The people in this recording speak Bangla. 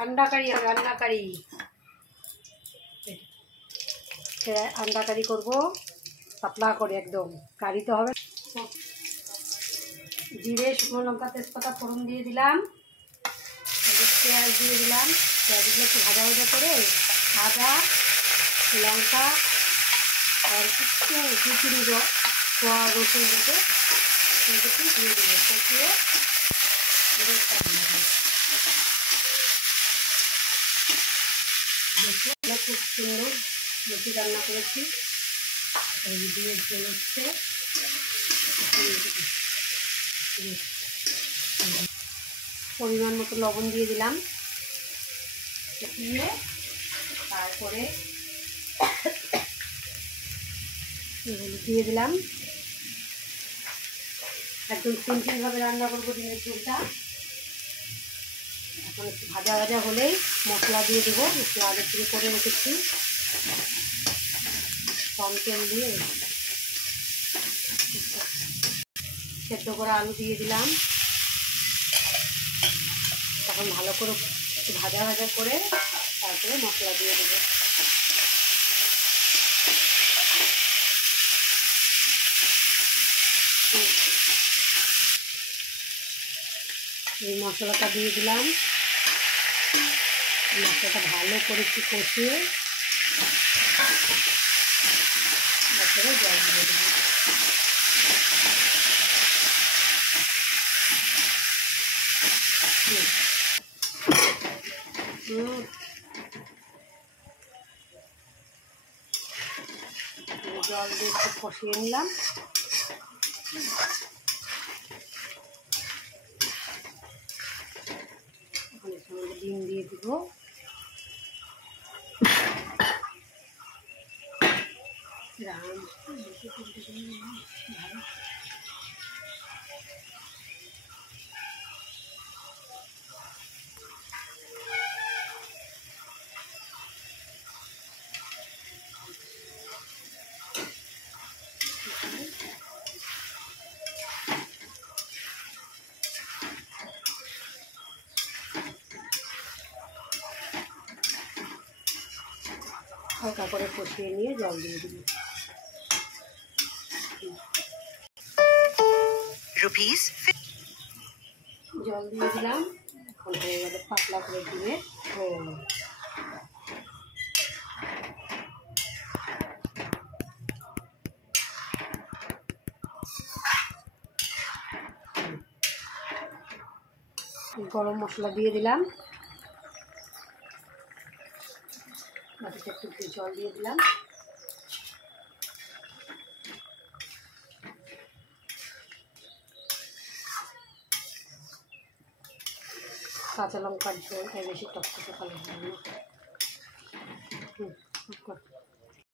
अंडा करी अंडा करी अंडा करी करब पतला कर एकदम करी तो हबे जिरे शुकनो लंका तेजपाता फोड़न दिए दिलाम पेঁয়াজ दिए दिलाम पेঁয়াजगुलो একটু ভাজা ভাজা করে আদা লঙ্কা और একটু দু তিন কোয়া রসুন দিয়ে দিয়ে দেবো কষিয়ে দেখো খুব সুন্দর লুচি রান্না করেছি দিয়ে হচ্ছে পরিমাণ মতো লবণ দিয়ে দিলাম দিয়ে তারপরে দিয়ে দিলাম একদম সিম্পলভাবে রান্না করবো ডিমের ঝোলটা এখন একটু ভাজা ভাজা হলেই মশলা দিয়ে দেবো মশলা আগে থেকে করে রেখেছি কম তেল দিয়ে সেদ্ধ করা আলু দিয়ে দিলাম তখন ভালো করে একটু ভাজা ভাজা করে তারপরে মশলা দিয়ে দেবো এই মশলাটা দিয়ে দিলাম মশলাটা ভালো করে একটু কষিয়ে তারপরে জল দিয়ে দেবো জল দিয়ে একটু কষিয়ে নিলাম ডিম দিয়ে দিব হালকা করে কষিয়ে নিয়ে জল দিয়ে দিব জল দিয়ে দিলাম এখন হয়ে গেল পাতলা করে দিয়ে গরম মশলা দিয়ে দিলাম বাটিতে একটু জল দিয়ে দিলাম কাঁচা লঙ্কার ঝোল বেশি টকটকে ভালো লাগে না